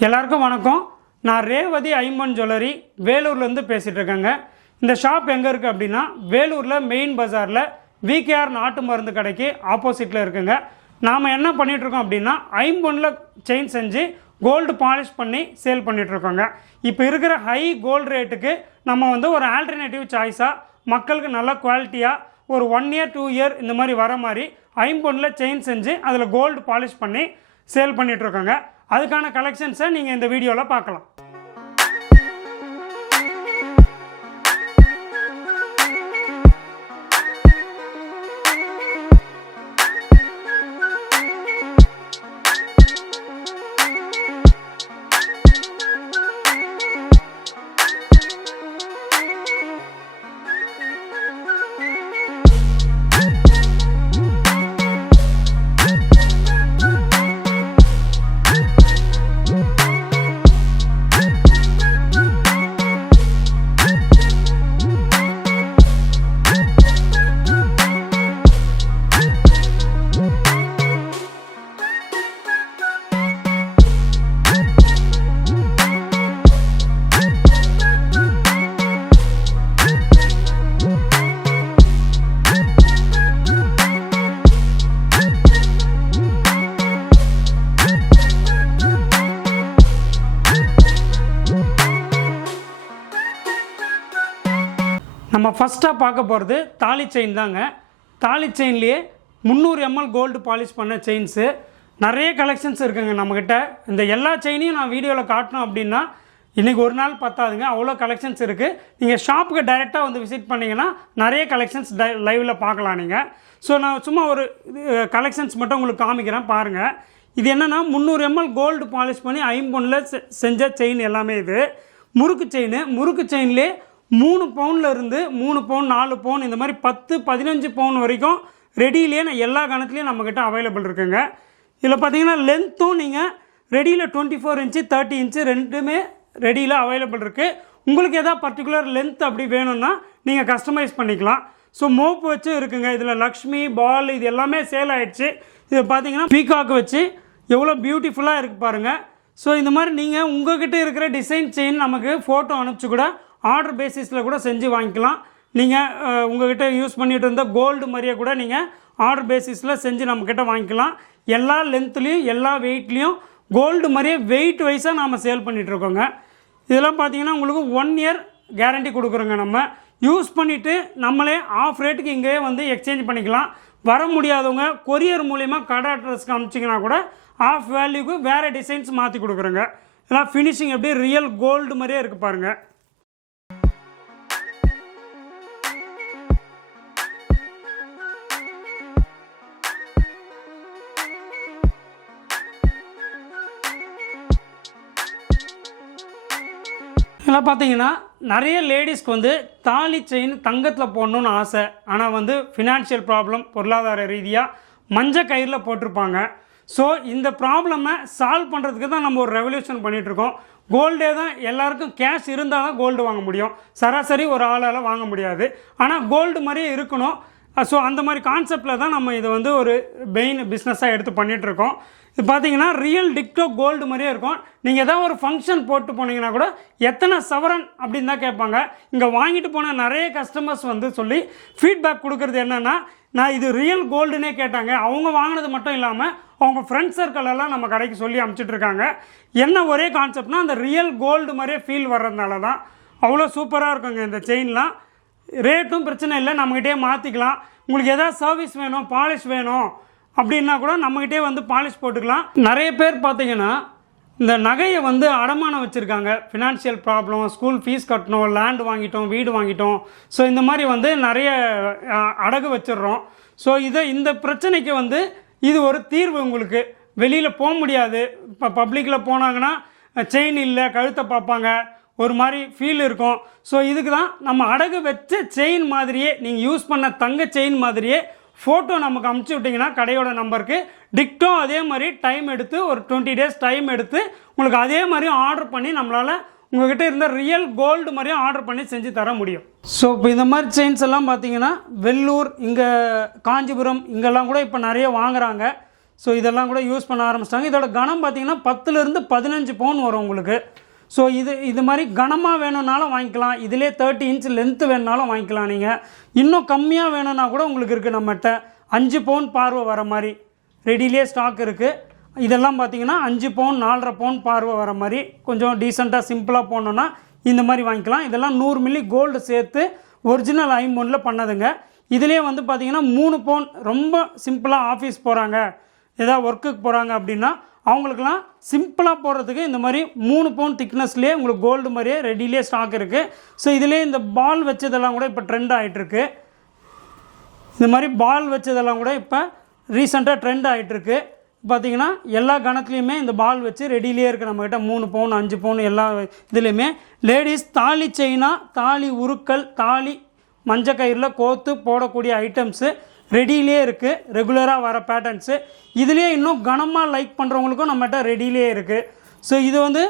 எல்லாருக்கும் வணக்கம். நான் ரேவதி ஐம்பன் ஜுவல்லரி வேலூர்லேருந்து பேசிகிட்டு இருக்கேங்க. இந்த ஷாப் எங்கே இருக்குது அப்படின்னா வேலூரில் மெயின் பஜாரில் விகேஆர் நாட்டு மருந்து கடைக்கு ஆப்போசிட்டில் இருக்குங்க. நாம் என்ன பண்ணிகிட்ருக்கோம் அப்படின்னா ஐம்பொன்னில் செயின் செஞ்சு கோல்டு பாலிஷ் பண்ணி சேல் பண்ணிகிட்ருக்கோங்க இப்போ இருக்கிற ஹை கோல்டு ரேட்டுக்கு நம்ம வந்து ஒரு ஆல்டர்னேட்டிவ் சாய்ஸாக மக்களுக்கு நல்ல குவாலிட்டியாக ஒரு ஒன் இயர் டூ இயர் இந்த மாதிரி வர மாதிரி ஐம்பொன்னில் செயின் செஞ்சு அதில் கோல்டு பாலிஷ் பண்ணி சேல் பண்ணிகிட்ருக்கோங்க அதுக்கான கலெக்ஷன்ஸை நீங்கள் இந்த வீடியோவில் பார்க்கலாம். நம்ம ஃபஸ்ட்டாக பார்க்க போகிறது தாலி செயின் தாங்க. தாலி செயின்லேயே முந்நூறு எம்எல் கோல்டு பாலிஷ் பண்ண செயின்ஸு நிறைய கலெக்ஷன்ஸ் இருக்குங்க நம்மக்கிட்ட இந்த எல்லா செயினையும் நான் வீடியோவில் காட்டணும் அப்படின்னா இன்றைக்கி ஒரு நாள் பத்தாதுங்க. அவ்வளோ கலெக்ஷன்ஸ் இருக்குது நீங்கள் ஷாப்புக்கு டைரெக்டாக வந்து விசிட் பண்ணிங்கன்னா நிறைய கலெக்ஷன்ஸ் டை லைவில் பார்க்கலாம் நீங்கள் ஸோ நான் சும்மா ஒரு கலெக்ஷன்ஸ் மட்டும் உங்களுக்கு காமிக்கிறேன். பாருங்கள் இது என்னென்னா முந்நூறு எம்எல் கோல்டு பாலிஷ் பண்ணி ஐம்பொன்னில் செ- செஞ்ச செயின் எல்லாமே இது. முறுக்கு செயின் முறுக்கு செயின்லேயே மூணு பவுனில் இருந்து மூணு பவுன் நாலு பவுன் இந்த மாதிரி பத்து பதினஞ்சு பவுன் வரைக்கும் ரெடியிலேயே நான் எல்லா கணத்துலேயும் நம்மக்கிட்ட அவைலபிள் இருக்குங்க. இதில் பார்த்தீங்கன்னா லென்த்தும் நீங்கள் ரெடியில் twenty four inch thirty inch ரெண்டுமே ரெடியில் அவைலபிள் இருக்குது உங்களுக்கு எதாவது பர்டிகுலர் லென்த் அப்படி வேணும்னா நீங்கள் கஸ்டமைஸ் பண்ணிக்கலாம். ஸோ மோப்பு வச்சு இருக்குங்க. இதில் லக்ஷ்மி பால் இது எல்லாமே சேல் ஆகிடுச்சு இது பார்த்தீங்கன்னா பீகாக் வச்சு எவ்வளோ பியூட்டிஃபுல்லாக இருக்குது பாருங்கள் ஸோ இந்த மாதிரி நீங்கள் உங்ககிட்ட இருக்கிற டிசைன் செயின் நமக்கு ஃபோட்டோ அனுப்பிச்சு கூட ஆர்டர் பேசிஸில் கூட செஞ்சு வாங்கிக்கலாம். நீங்கள் உங்கள்கிட்ட யூஸ் பண்ணிட்டு இருந்த கோல்டு மாதிரியே கூட நீங்கள் ஆர்டர் பேசிஸில் செஞ்சு நம்மக்கிட்ட வாங்கிக்கலாம். எல்லா லென்த்துலேயும் எல்லா வெயிட்லேயும் கோல்டு மாதிரியே வெயிட் வைஸாக நாம் சேல் பண்ணிகிட்ருக்கோங்க இதெல்லாம் பார்த்தீங்கன்னா உங்களுக்கு ஒன் இயர் கேரண்டி கொடுக்குறோங்க நம்ம. யூஸ் பண்ணிவிட்டு நம்மளே ஆஃப் ரேட்டுக்கு இங்கேயே வந்து எக்ஸ்சேஞ்ச் பண்ணிக்கலாம். வர முடியாதவங்க கொரியர் மூலிமா கடை அட்ரஸ்க்கு அனுப்பிச்சிங்கன்னா கூட ஆஃப் வேல்யூக்கு வேறு டிசைன்ஸ் மாற்றி கொடுக்குறோங்க. இதெல்லாம் ஃபினிஷிங் எப்படி ரியல் கோல்டு மாதிரியே இருக்குது பாருங்கள் இதெல்லாம் பார்த்தீங்கன்னா நிறைய லேடிஸ்க்கு வந்து தாலி செயின் தங்கத்தில் போடணும்னு ஆசை. ஆனால் வந்து ஃபினான்ஷியல் ப்ராப்ளம் பொருளாதார ரீதியாக மஞ்சள் கயிறில் போட்டிருப்பாங்க. ஸோ இந்த ப்ராப்ளமை சால்வ் பண்ணுறதுக்கு தான் நம்ம ஒரு ரெவல்யூஷன் பண்ணிகிட்ருக்கோம் கோல்டே தான் எல்லாருக்கும் கேஷ் இருந்தால் தான் கோல்டு வாங்க முடியும். சராசரி ஒரு ஆளால் வாங்க முடியாது. ஆனால் கோல்டு மாதிரியே இருக்கணும். ஸோ அந்த மாதிரி கான்செப்டில் தான் நம்ம இதை வந்து ஒரு மெயின் பிஸ்னஸாக எடுத்து பண்ணிகிட்ருக்கோம் இது பார்த்தீங்கன்னா ரியல் டிக்டோ கோல்டு மாதிரியே இருக்கும். நீங்கள் ஏதாவது ஒரு ஃபங்க்ஷன் போட்டு போனீங்கன்னா கூட எத்தனை சவரன் அப்படின்னு தான் கேட்பாங்க. இங்கே வாங்கிட்டு போன நிறைய கஸ்டமர்ஸ் வந்து சொல்லி ஃபீட்பேக் கொடுக்குறது என்னென்னா நான் இது ரியல் கோல்டுனே கேட்டாங்க. அவங்க வாங்கினது மட்டும் இல்லாமல் அவங்க ஃப்ரெண்ட் சர்க்கிளெல்லாம் நம்ம கடைக்கு சொல்லி அமுச்சிட்ருக்காங்க என்ன ஒரே கான்செப்ட்னா அந்த ரியல் கோல்டு மாதிரியே ஃபீல் வர்றதுனால தான். அவ்வளோ சூப்பராக இருக்குங்க இந்த செயின்லாம் ரேட்டும் பிரச்சனை இல்லை. நம்மகிட்டே மாற்றிக்கலாம் உங்களுக்கு எதாவது சர்வீஸ் வேணும் பாலிஷ் வேணும் அப்படின்னா கூட நம்மகிட்டே வந்து பாலிஷ் போட்டுக்கலாம். நிறைய பேர் பார்த்தீங்கன்னா இந்த நகையை வந்து அடமானம் வச்சுருக்காங்க. ஃபினான்ஷியல் ப்ராப்ளம் ஸ்கூல் ஃபீஸ் கட்டணும் லேண்ட் வாங்கிட்டோம் வீடு வாங்கிட்டோம். ஸோ இந்த மாதிரி வந்து நிறைய அடகு வச்சிடுறோம். ஸோ இதை இந்த பிரச்சனைக்கு வந்து இது ஒரு தீர்வு உங்களுக்கு. வெளியில் போக முடியாது. இப்போ பப்ளிக்கில் போனாங்கன்னா செயின் இல்லை கழுத்தை பார்ப்பாங்க. ஒரு மாதிரி ஃபீல் இருக்கும். ஸோ இதுக்கு தான் நம்ம அடகு வச்ச செயின் மாதிரியே நீங்கள் யூஸ் பண்ண தங்க செயின் மாதிரியே ஃபோட்டோ நமக்கு அமுச்சு விட்டிங்கன்னா கடையோட நம்பருக்கு டிக்டோ அதே மாதிரி டைம் எடுத்து ஒரு டுவெண்ட்டி டேஸ் டைம் எடுத்து உங்களுக்கு அதே மாதிரி ஆர்டர் பண்ணி நம்மளால் உங்ககிட்ட இருந்த ரியல் கோல்டு மாதிரியும் ஆர்டர் பண்ணி செஞ்சு தர முடியும். ஸோ இப்போ இந்த மாதிரி செயின்ஸ் எல்லாம் பார்த்தீங்கன்னா வெள்ளூர் இங்கே காஞ்சிபுரம் இங்கெல்லாம் கூட இப்போ நிறைய வாங்குறாங்க. ஸோ இதெல்லாம் கூட யூஸ் பண்ண ஆரம்பிச்சிட்டாங்க. இதோட கனம் பார்த்தீங்கன்னா பத்துலேருந்து பதினஞ்சு பவுன் வரும் உங்களுக்கு. ஸோ இது இது மாதிரி கனமாக வேணும்னாலும் வாங்கிக்கலாம். இதிலே தேர்ட்டி இன்ச் லென்த்து வேணுனாலும் வாங்கிக்கலாம் நீங்கள் இன்னும் கம்மியாக வேணும்னா கூட உங்களுக்கு இருக்குது நம்மகிட்ட. அஞ்சு பவுன் பார்வை வர மாதிரி. ரெடியிலே ஸ்டாக் இருக்குது இதெல்லாம் பார்த்தீங்கன்னா அஞ்சு பவுன் நாலரை பவுன் பார்வை வர மாதிரி. கொஞ்சம் டீசெண்டாக சிம்பிளாக போனோன்னா இந்த மாதிரி வாங்கிக்கலாம். இதெல்லாம் நூறு மில்லி கோல்டு சேர்த்து ஒரிஜினல் ஐம்பொனில் பண்ணதுங்க. இதிலே வந்து பார்த்தீங்கன்னா மூணு பவுன் ரொம்ப சிம்பிளாக ஆஃபீஸ் போகிறாங்க ஏதாவது ஒர்க்குக்கு போகிறாங்க அப்படின்னா அவங்களுக்குலாம் சிம்பிளாக போடுறதுக்கு இந்த மாதிரி மூணு பவுன் திக்னஸ்லேயே உங்களுக்கு கோல்டு மாதிரியே ரெடிலே ஸ்டாக் இருக்குது ஸோ இதிலே இந்த பால் வச்சதெல்லாம் கூட இப்போ ட்ரெண்ட் ஆகிட்டுருக்கு இந்த மாதிரி பால் வச்சதெல்லாம் கூட இப்போ ரீசெண்டாக ட்ரெண்ட் ஆகிட்டுருக்கு பார்த்தீங்கன்னா எல்லா கணத்துலேயுமே இந்த பால் வச்சு ரெடியிலே இருக்குது நம்மக்கிட்ட மூணு பவுன் அஞ்சு பவுன் எல்லா இதுலேயுமே. லேடிஸ் தாலி செயினா தாலி உருக்கள் தாலி மஞ்சள் கயிறில் கோத்து போடக்கூடிய ஐட்டம்ஸு ரெடியிலே இருக்குது ரெகுலராக வர பேட்டர்ன்ஸு இதுலேயே இன்னும் கனமாக லைக் பண்ணுறவங்களுக்கும் நம்மகிட்ட ரெடியிலே இருக்குது ஸோ இது வந்து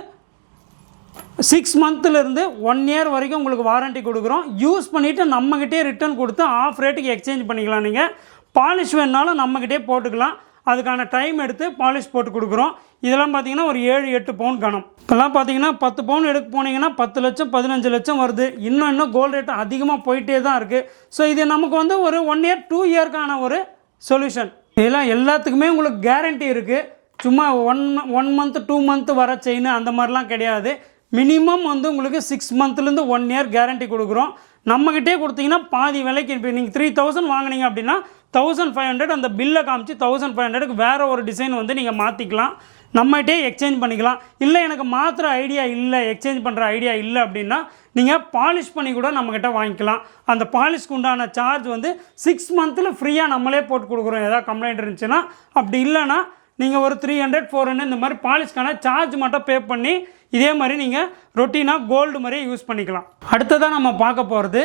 சிக்ஸ் மந்த்லேருந்து ஒன் இயர் வரைக்கும் உங்களுக்கு வாரண்ட்டி கொடுக்குறோம். யூஸ் பண்ணிவிட்டு நம்மக்கிட்டே ரிட்டர்ன் கொடுத்து ஆஃப் ரேட்டுக்கு எக்ஸ்சேஞ்ச் பண்ணிக்கலாம் நீங்கள் பாலிஷ் வேணுனாலும் நம்மக்கிட்டே போட்டுக்கலாம். அதுக்கான டைம் எடுத்து பாலிஷ் போட்டு கொடுக்குறோம். இதெல்லாம் பார்த்தீங்கன்னா ஒரு ஏழு எட்டு பவுன் கணம். இப்போல்லாம் பார்த்தீங்கன்னா பத்து பவுன் எடுக்க போனீங்கன்னா பத்து லட்சம் பதினஞ்சு லட்சம் வருது. இன்னும் இன்னும் கோல்டு ரேட் அதிகமாக போயிட்டே தான் இருக்குது ஸோ இது நமக்கு வந்து ஒரு ஒன் இயர் டூ இயர்க்கான ஒரு சொல்யூஷன் இதெல்லாம் எல்லாத்துக்குமே உங்களுக்கு கேரண்டி இருக்குது சும்மா one one month two month வர செயின் அந்த மாதிரிலாம் கிடையாது. மினிமம் வந்து உங்களுக்கு சிக்ஸ் மந்த்லேருந்து ஒன் இயர் கேரண்டி கொடுக்குறோம். நம்மக்கிட்டே கொடுத்தீங்கன்னா பாதி விலைக்கு இப்போ நீங்கள் த்ரீ தௌசண்ட் வாங்குனீங்க அப்படின்னா தௌசண்ட் ஃபைவ் ஹண்ட்ரட் அந்த பில்லை காமிச்சு தௌசண்ட் ஃபைவ் ஹண்ட்ரடுக்கு வேறு ஒரு டிசைன் வந்து நீங்கள் மாற்றிக்கலாம் நம்மகிட்டே எக்ஸ்சேஞ்ச் பண்ணிக்கலாம். இல்லை எனக்கு மாத்திர ஐடியா இல்லை எக்ஸ்சேஞ்ச் பண்ணுற ஐடியா இல்லை அப்படின்னா நீங்கள் பாலிஷ் பண்ணி கூட நம்மக்கிட்ட வாங்கிக்கலாம். அந்த பாலிஷ்க்கு உண்டான சார்ஜ் வந்து சிக்ஸ் மந்த்தில் ஃப்ரீயாக நம்மளே போட்டு கொடுக்குறோம். ஏதாவது கம்ப்ளைண்ட் இருந்துச்சுன்னா அப்படி இல்லைன்னா நீங்கள் ஒரு த்ரீ ஹண்ட்ரட் ஃபோர் ஹண்ட்ரட் இந்த மாதிரி பாலிஷ்க்கான சார்ஜ் மட்டும் பே பண்ணி இதே மாதிரி நீங்கள் ரொட்டீனாக கோல்டு மாதிரியே யூஸ் பண்ணிக்கலாம். அடுத்ததாக நம்ம பார்க்க போகிறது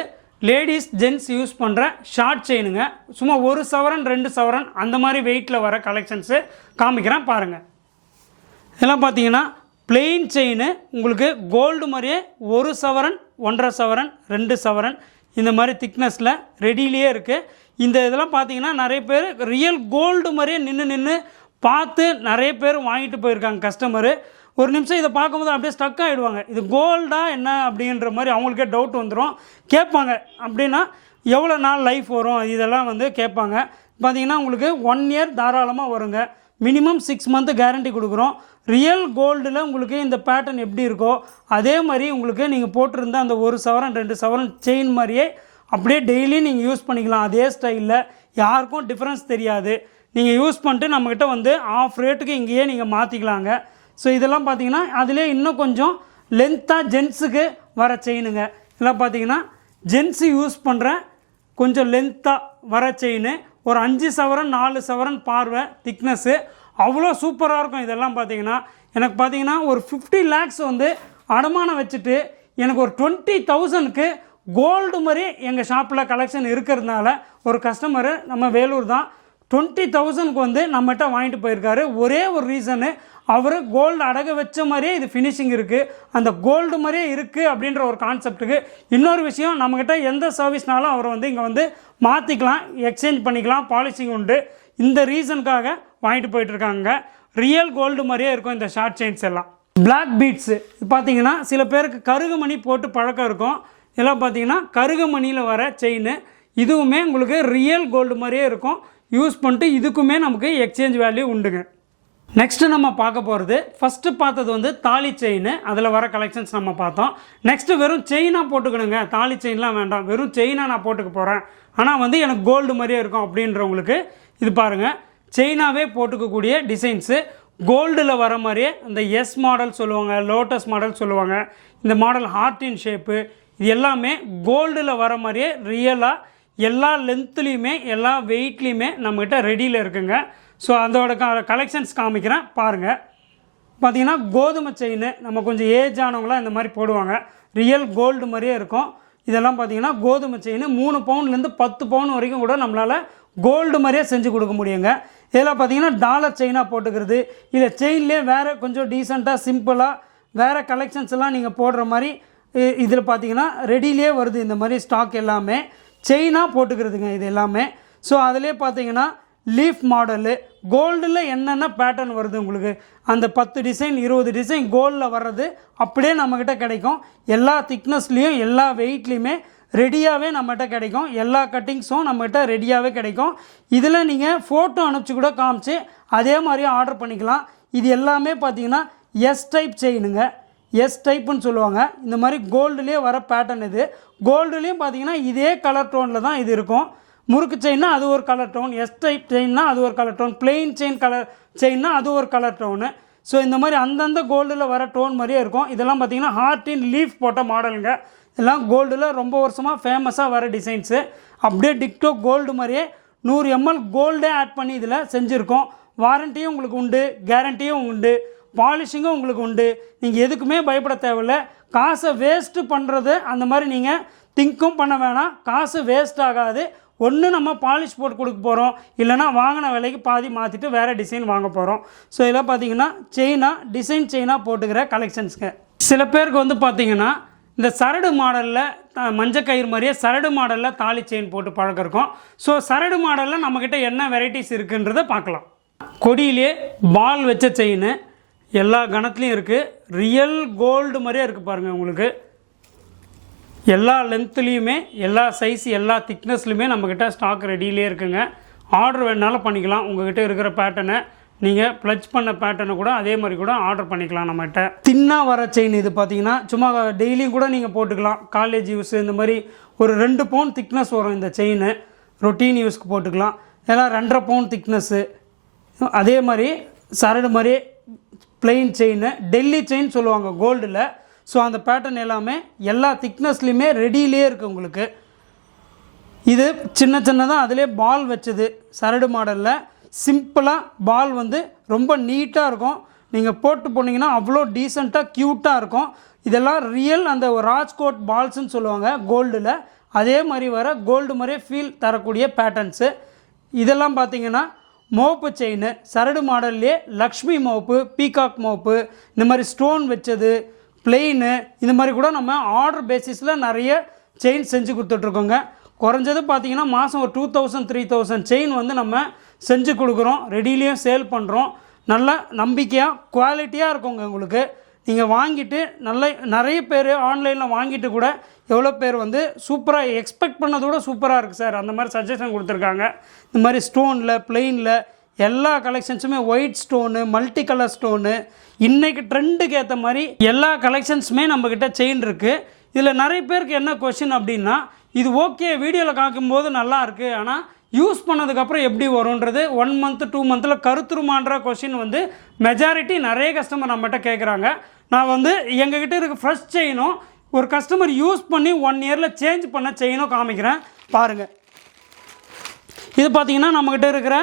லேடிஸ் ஜென்ட்ஸ் யூஸ் பண்ணுற ஷார்ட் செயினுங்க சும்மா ஒரு சவரன் ரெண்டு சவரன் அந்த மாதிரி வெயிட்டில் வர கலெக்ஷன்ஸு காமிக்கிறேன் பாருங்கள் இதெல்லாம் பார்த்தீங்கன்னா பிளெயின் செயின் உங்களுக்கு கோல்டு மாதிரியே ஒரு சவரன் ஒன்றரை சவரன் ரெண்டு சவரன் இந்த மாதிரி திக்னஸில் ரெடியிலேயே இருக்குது இந்த இதெல்லாம் பார்த்தீங்கன்னா நிறைய பேர் ரியல் கோல்டு மாதிரியே நின்று நின்று பார்த்து நிறைய பேர் வாங்கிட்டு போயிருக்காங்க கஸ்டமரு ஒரு நிமிஷம் இதை பார்க்கும்போது அப்படியே ஸ்டக் ஆகிடுவாங்க இது கோல்டா என்ன அப்படின்ற மாதிரி அவங்களுக்கே டவுட் வந்துடும் கேட்பாங்க. அப்படின்னா எவ்வளோ நாள் லைஃப் வரும்? இதெல்லாம் வந்து கேட்பாங்க. பார்த்தீங்கன்னா உங்களுக்கு ஒன் இயர் தாராளமாக வருங்க. மினிமம் சிக்ஸ் மந்த்து கேரண்டி கொடுக்குறோம். ரியல் கோல்டில் உங்களுக்கு இந்த பேட்டர்ன் எப்படி இருக்கோ அதே மாதிரி உங்களுக்கு நீங்கள் போட்டிருந்த அந்த ஒரு சவரன் ரெண்டு சவரன் செயின் மாதிரியே அப்படியே டெய்லி நீங்கள் யூஸ் பண்ணிக்கலாம். அதே ஸ்டைலில் யாருக்கும் டிஃப்ரென்ஸ் தெரியாது. நீங்கள் யூஸ் பண்ணிட்டு நம்மக்கிட்ட வந்து ஆஃப் ரேட்டுக்கு இங்கேயே நீங்கள் மாற்றிக்கலாங்க ஸோ இதெல்லாம் பார்த்தீங்கன்னா அதிலே இன்னும் கொஞ்சம் லென்த்தாக ஜென்ஸுக்கு வர செயினுங்க இதெல்லாம் பார்த்தீங்கன்னா ஜென்ஸு யூஸ் பண்ணுற கொஞ்சம் லென்த்தாக வர செயின் ஒரு அஞ்சு சவரன் நாலு சவரன் பார்வை திக்னஸ்ஸு அவ்வளோ சூப்பராக இருக்கும் இதெல்லாம் பார்த்தீங்கன்னா. எனக்கு பார்த்தீங்கன்னா ஒரு ஃபிஃப்டி லேக்ஸ் வந்து அடமானம் வச்சுட்டு எனக்கு ஒரு டுவெண்ட்டி தௌசண்ட்க்கு கோல்டு மாதிரி எங்கள் ஷாப்பில் கலெக்ஷன் இருக்கிறதுனால ஒரு கஸ்டமரு நம்ம வேலூர் தான் டுவெண்ட்டி தௌசண்ட்க்கு வந்து நம்மகிட்ட வாங்கிட்டு போயிருக்காரு. ஒரே ஒரு ரீசனு அவர் கோல்டு அடகு வச்ச மாதிரியே இது ஃபினிஷிங் இருக்குது அந்த கோல்டு மாதிரியே இருக்குது அப்படின்ற ஒரு கான்செப்ட்டுக்கு இன்னொரு விஷயம் நம்மக்கிட்ட எந்த சர்வீஸ்னாலும் அவர் வந்து இங்கே வந்து மாற்றிக்கலாம் எக்ஸ்சேஞ்ச் பண்ணிக்கலாம் பாலிசிங் உண்டு. இந்த ரீசனுக்காக வாங்கிட்டு போயிட்டுருக்காங்க ரியல் கோல்டு மாதிரியே இருக்கும் இந்த ஷார்ட் செயின்ஸ் எல்லாம். பிளாக் பீட்ஸு பார்த்தீங்கன்னா சில பேருக்கு கருகுமணி போட்டு பழக்கம் இருக்கும். இதெல்லாம் பார்த்தீங்கன்னா கருகுமணியில் வர செயின் இதுவுமே உங்களுக்கு ரியல் கோல்டு மாதிரியே இருக்கும். யூஸ் பண்ணிட்டு இதுக்குமே நமக்கு எக்ஸ்சேஞ்ச் வேல்யூ உண்டுங்க. நெக்ஸ்ட்டு நம்ம பார்க்க போகிறது ஃபஸ்ட்டு பார்த்தது வந்து தாலி செயின் அதில் வர கலெக்ஷன்ஸ் நம்ம பார்த்தோம். நெக்ஸ்ட்டு வெறும் செயினாக போட்டுக்கணுங்க. தாலி செயின்லாம் வேண்டாம். வெறும் செயினாக நான் போட்டுக்க போகிறேன் ஆனால் வந்து எனக்கு கோல்டு மாதிரியே இருக்கும் அப்படின்றவங்களுக்கு இது பாருங்கள் செயினாகவே போட்டுக்கக்கூடிய டிசைன்ஸு கோல்டில் வர மாதிரியே இந்த எஸ் மாடல் சொல்லுவாங்க லோட்டஸ் மாடல் சொல்லுவாங்க. இந்த மாடல் ஹார்டின் ஷேப்பு இது எல்லாமே கோல்டில் வர மாதிரியே ரியலாக எல்லா லென்த்துலேயுமே எல்லா வெயிட்லேயுமே நம்மக்கிட்ட ரெடியில் இருக்குங்க. ஸோ அதோட க கலெக்ஷன்ஸ் காமிக்கிறேன். பாருங்கள் பார்த்தீங்கன்னா கோதுமை செயின் நம்ம கொஞ்சம் ஏஜ் ஆனவங்களாம் இந்த மாதிரி போடுவாங்க. ரியல் கோல்டு மாதிரியே இருக்கும். இதெல்லாம் பார்த்தீங்கன்னா கோதுமை செயின் மூணு பவுன்லேருந்து பத்து பவுன் வரைக்கும் கூட நம்மளால் கோல்டு மாதிரியே செஞ்சு கொடுக்க முடியுங்க. இதில் பார்த்தீங்கன்னா டாலர் செயினாக போட்டுக்கிறது. இல்லை செயின்லேயே வேறு கொஞ்சம் டீசெண்டாக சிம்பிளாக வேறு கலெக்ஷன்ஸ் எல்லாம் நீங்கள் போடுற மாதிரி இதில் பார்த்தீங்கன்னா ரெடியிலே வருது இந்த மாதிரி ஸ்டாக் எல்லாமே. செயினாக போட்டுக்கிறதுங்க இது எல்லாமே. ஸோ அதிலே பார்த்தீங்கன்னா லீஃப் மாடலு கோல்டில் என்னென்ன பேட்டர்ன் வருது உங்களுக்கு? அந்த பத்து டிசைன் இருபது டிசைன் கோல்டில் வர்றது அப்படியே நம்மக்கிட்ட கிடைக்கும். எல்லா திக்னஸ்லேயும் எல்லா வெயிட்லேயுமே ரெடியாகவே நம்மகிட்ட கிடைக்கும். எல்லா கட்டிங்ஸும் நம்மகிட்ட ரெடியாகவே கிடைக்கும். இதில் நீங்கள் ஃபோட்டோ அனுப்பிச்சு கூட காமிச்சு அதே மாதிரியும் ஆர்டர் பண்ணிக்கலாம். இது எல்லாமே பார்த்தீங்கன்னா எஸ் டைப் செயினுங்க எஸ் டைப்புன்னு சொல்லுவாங்க. இந்த மாதிரி கோல்டுலேயே வர பேட்டர்ன் இது. கோல்டுலேயும் பார்த்தீங்கன்னா இதே கலர் டோனில் தான் இது இருக்கும். முறுக்கு செயின்னா அது ஒரு கலர் டோன் எஸ் டைப் செயின்னா அது ஒரு colour tone plain chain colour செயின்னா அது ஒரு கலர் டோனு ஸோ இந்த மாதிரி அந்தந்த கோல்டில் வர டோன் மாதிரியே இருக்கும். இதெல்லாம் பார்த்தீங்கன்னா ஹார்டின் லீஃப் போட்ட மாடலுங்க இதெல்லாம் கோல்டில் ரொம்ப வருஷமாக ஃபேமஸாக வர டிசைன்ஸு அப்படியே டிக்டோ கோல்டு மாதிரியே நூறு எம்எல் கோல்டே ஆட் பண்ணி இதில் செஞ்சுருக்கோம். வாரண்டியும் உங்களுக்கு உண்டு கேரண்டியும் உண்டு பாலிஷிங்கும் உங்களுக்கு உண்டு. நீங்கள் எதுக்குமே பயப்பட தேவையில்ல. காசை வேஸ்ட்டு பண்ணுறது அந்த மாதிரி நீங்கள் திங்க்கும் பண்ண வேணாம். காசு வேஸ்ட் ஆகாது. ஒன்று நம்ம பாலிஷ் போட்டு கொடுக்க போகிறோம் இல்லைனா வாங்கின விலைக்கு பாதி மாற்றிட்டு வேறு டிசைன் வாங்க போகிறோம் ஸோ இதில் பார்த்தீங்கன்னா செயினாக டிசைன் செயினாக போட்டுக்கிற கலெக்ஷன்ஸுங்க சில பேருக்கு வந்து பார்த்தீங்கன்னா இந்த சரடு மாடலில் மஞ்சள் கயிறு மாதிரியே சரடு மாடலில் தாலி செயின் போட்டு பழக்கம் இருக்கும் ஸோ சரடு மாடலில் நம்மக்கிட்ட என்ன வெரைட்டிஸ் இருக்குன்றதை பார்க்கலாம். கொடியிலே பால் வச்ச செயின் எல்லா கணத்துலேயும் இருக்குது ரியல் கோல்டு மாதிரியே இருக்குது பாருங்கள் உங்களுக்கு. எல்லா லென்த்துலேயுமே எல்லா சைஸ் எல்லா திக்னஸ்லையுமே நம்மக்கிட்ட ஸ்டாக் ரெடியிலே இருக்குங்க. ஆர்டர் வேணாலும் பண்ணிக்கலாம். உங்கள்கிட்ட இருக்கிற பேட்டர்னை நீங்கள் ப்ளச் பண்ண பேட்டர்னு கூட அதே மாதிரி கூட ஆர்டர் பண்ணிக்கலாம் நம்மகிட்ட. தின்னாக வர செயின் இது பார்த்தீங்கன்னா சும்மா டெய்லியும் கூட நீங்கள் போட்டுக்கலாம். காலேஜ் யூஸ் இந்த மாதிரி ஒரு ரெண்டு பவுன் திக்னஸ் வரும் இந்த செயின் ரொட்டீன் யூஸ்க்கு போட்டுக்கலாம். இதெல்லாம் ரெண்டரை பவுன் திக்னஸ்ஸு அதே மாதிரி சரடு மாதிரி பிளெயின் செயின் டெல்லி செயின் சொல்லுவாங்க கோல்டில் ஸோ அந்த பேட்டர்ன் எல்லாமே எல்லா திக்னஸ்லேயுமே ரெடியிலே இருக்குது உங்களுக்கு. இது சின்ன சின்னதாக அதிலே பால் வச்சது சரடு மாடலில் சிம்பிளாக பால் வந்து ரொம்ப நீட்டாக இருக்கும். நீங்கள் போட்டு போனீங்கன்னா அவ்வளோ டீசெண்டாக க்யூட்டாக இருக்கும். இதெல்லாம் ரியல் அந்த ராஜ்கோட் பால்ஸ்ன்னு சொல்லுவாங்க கோல்டில். அதே மாதிரி வர கோல்டு மாதிரியே ஃபீல் தரக்கூடிய பேட்டர்ன்ஸு இதெல்லாம் பார்த்தீங்கன்னா மோப்பு செயின் சரடு மாடல்லே லக்ஷ்மி மோப்பு பீகாக் மோப்பு இந்த மாதிரி ஸ்டோன் வச்சது பிளெயின் இந்த மாதிரி கூட நம்ம ஆர்டர் பேசிஸில் நிறைய செயின் செஞ்சு கொடுத்துட்ருக்கோங்க குறைஞ்சது பார்த்தீங்கன்னா மாதம் ஒரு two thousand three thousand chain வந்து நம்ம செஞ்சு கொடுக்குறோம் ரெடிலையும் சேல் பண்ணுறோம் நல்ல நம்பிக்கையாக குவாலிட்டியாக இருக்குங்க உங்களுக்கு. நீங்கள் வாங்கிட்டு நல்ல நிறைய பேர் ஆன்லைனில் வாங்கிட்டு கூட எவ்வளோ பேர் வந்து சூப்பராக எக்ஸ்பெக்ட் பண்ணதோட சூப்பராக இருக்குது சார். அந்த மாதிரி சஜஷன் கொடுத்துருக்காங்க. இந்த மாதிரி ஸ்டோனில் பிளெயினில் எல்லா கலெக்ஷன்ஸுமே white stone multi colour stone இன்றைக்கி ட்ரெண்டுக்கு ஏற்ற மாதிரி எல்லா கலெக்ஷன்ஸுமே நம்மக்கிட்ட செயின் இருக்குது இதில் நிறைய பேருக்கு என்ன கொஷின் அப்படின்னா இது ஓகே வீடியோவில் காக்கும்போது நல்லா இருக்குது ஆனால் யூஸ் பண்ணதுக்கப்புறம் எப்படி வரும்ன்றது ஒன் மந்த் டூ மந்தில் கருத்துருமான்ற கொஷின் வந்து மெஜாரிட்டி நிறைய கஸ்டமர் நம்மகிட்ட கேட்குறாங்க நான் வந்து எங்ககிட்ட இருக்க ஃப்ரெஷ் செயினும் ஒரு கஸ்டமர் யூஸ் பண்ணி ஒன் இயரில் சேஞ்ச் பண்ண செயினும் காமிக்கிறேன். பாருங்கள் இது பார்த்தீங்கன்னா நம்மக்கிட்ட இருக்கிற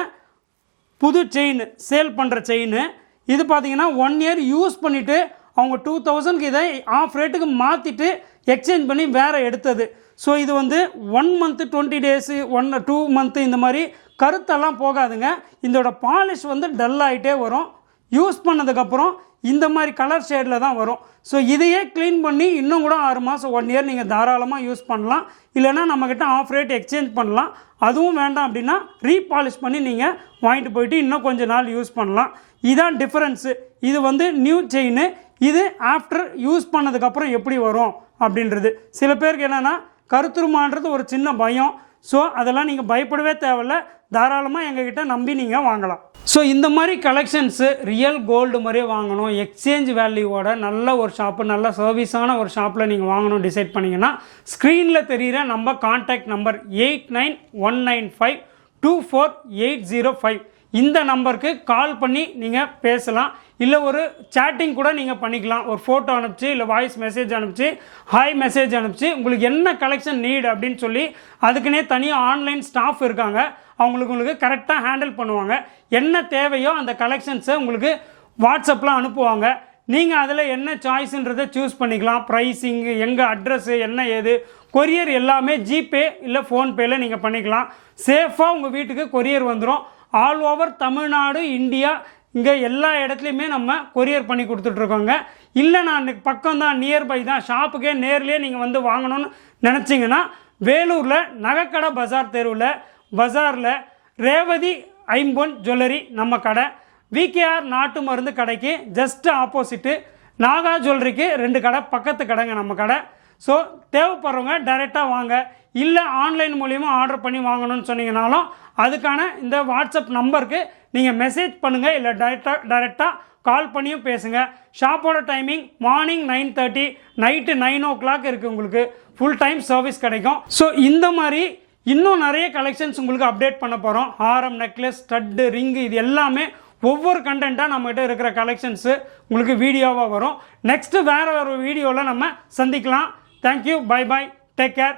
புது செயின் சேல் பண்ணுற செயின் இது பார்த்தீங்கன்னா ஒன் இயர் யூஸ் பண்ணிவிட்டு அவங்க டூ தௌசண்ட்க்கு இதை ஆஃப் ரேட்டுக்கு மாற்றிட்டு எக்ஸ்சேஞ்ச் பண்ணி வேறு எடுத்தது. ஸோ இது வந்து one month twenty days one two month இந்த மாதிரி கருத்தெல்லாம் போகாதுங்க. இதோட பாலிஷ் வந்து டல் ஆகிட்டே வரும். யூஸ் பண்ணதுக்கப்புறம் இந்த மாதிரி கலர் ஷேடில் தான் வரும். ஸோ இதையே க்ளீன் பண்ணி இன்னும் கூட ஆறு மாதம் ஒன் இயர் நீங்கள் தாராளமாக யூஸ் பண்ணலாம். இல்லைன்னா நம்மக்கிட்ட ஆஃப் ரேட் எக்ஸ்சேஞ்ச் பண்ணலாம். அதுவும் வேண்டாம் அப்படின்னா ரீபாலிஷ் பண்ணி நீங்கள் வாங்கிட்டு போயிட்டு இன்னும் கொஞ்சம் நாள் யூஸ் பண்ணலாம். இதான் டிஃப்ரென்ஸு இது வந்து நியூ செயின் இது ஆஃப்டர் யூஸ் பண்ணதுக்கப்புறம் எப்படி வரும் அப்படின்றது. சில பேருக்கு என்னென்னா கருத்துருமான்றது ஒரு சின்ன பயம். ஸோ அதெல்லாம் நீங்கள் பயப்படவே தேவையில்ல. தாராளமாக எங்ககிட்ட நம்பி நீங்கள் வாங்கலாம். ஸோ இந்த மாதிரி கலெக்ஷன்ஸு ரியல் கோல்டு மாதிரியே வாங்கணும். எக்ஸ்சேஞ்ச் வேல்யூவோட நல்ல ஒரு ஷாப்பு நல்ல சர்வீஸான ஒரு ஷாப்பில் நீங்கள் வாங்கணும் டிசைட் பண்ணிங்கன்னா ஸ்க்ரீனில் தெரிகிற நம்ம contact number eight nine one nine five two four eight zero five இந்த நம்பருக்கு கால் பண்ணி நீங்கள் பேசலாம். இல்லை ஒரு சேட்டிங் கூட நீங்கள் பண்ணிக்கலாம். ஒரு ஃபோட்டோ அனுப்பிச்சு இல்லை வாய்ஸ் மெசேஜ் அனுப்பிச்சு ஹாய் மெசேஜ் அனுப்பிச்சு உங்களுக்கு என்ன கலெக்ஷன் நீட் அப்படின்னு சொல்லி அதுக்குன்னே தனியாக ஆன்லைன் ஸ்டாஃப் இருக்காங்க. அவங்களுக்கு உங்களுக்கு கரெக்டாக ஹேண்டில் பண்ணுவாங்க. என்ன தேவையோ அந்த கலெக்ஷன்ஸை உங்களுக்கு வாட்ஸ்அப்பில் அனுப்புவாங்க. நீங்கள் அதில் என்ன சாய்ஸுன்றதை சூஸ் பண்ணிக்கலாம். ப்ரைஸிங்கு எங்கள் அட்ரஸ்ஸு என்ன ஏது கொரியர் எல்லாமே ஜிபே இல்லை ஃபோன்பேயில் நீங்கள் பண்ணிக்கலாம். சேஃபாக உங்கள் வீட்டுக்கு கொரியர் வந்துடும் ஆல் ஓவர் தமிழ்நாடு இந்தியா இங்கே எல்லா இடத்துலையுமே நம்ம கொரியர் பண்ணி கொடுத்துட்ருக்கோங்க. இல்லை நான் பக்கம் தான் நியர்பை தான் ஷாப்புக்கே நேர்லேயே நீங்கள் வந்து வாங்கணும்னு நினச்சிங்கன்னா வேலூரில் நகைக்கடை பஜார் தெருவில் பஜாரில் ரேவதி ஐம்பொன் ஜுவல்லரி நம்ம கடை. விகேஆர் நாட்டு மருந்து கடைக்கு ஜஸ்ட் ஆப்போசிட்டு நாகா ஜுவல்லரிக்கு ரெண்டு கடை பக்கத்து கடைங்க நம்ம கடை. ஸோ தேவைப்படுறவங்க டைரெக்டாக வாங்க. இல்லை ஆன்லைன் மூலியமாக ஆர்டர் பண்ணி வாங்கணும்னு சொன்னீங்கனாலும் அதுக்கான இந்த வாட்ஸ்அப் நம்பருக்கு நீங்கள் மெசேஜ் பண்ணுங்கள் இல்லை டைரெக்டாக டைரெக்டாக கால் பண்ணியும் பேசுங்க. ஷாப்போட timing morning nine thirty night nine o'clock இருக்குது உங்களுக்கு. ஃபுல் டைம் சர்வீஸ் கிடைக்கும். ஸோ இந்த மாதிரி இன்னும் நிறைய கலெக்ஷன்ஸ் உங்களுக்கு அப்டேட் பண்ண போகிறோம் ஆரம் நெக்லஸ் ஸ்டட்டு ரிங்கு இது எல்லாமே ஒவ்வொரு கண்டென்ட்டாக நம்மகிட்ட இருக்கிற கலெக்ஷன்ஸு உங்களுக்கு வீடியோவாக வரும். நெக்ஸ்ட்டு வேறு ஒரு வீடியோவில் நம்ம சந்திக்கலாம். Thank you bye bye take care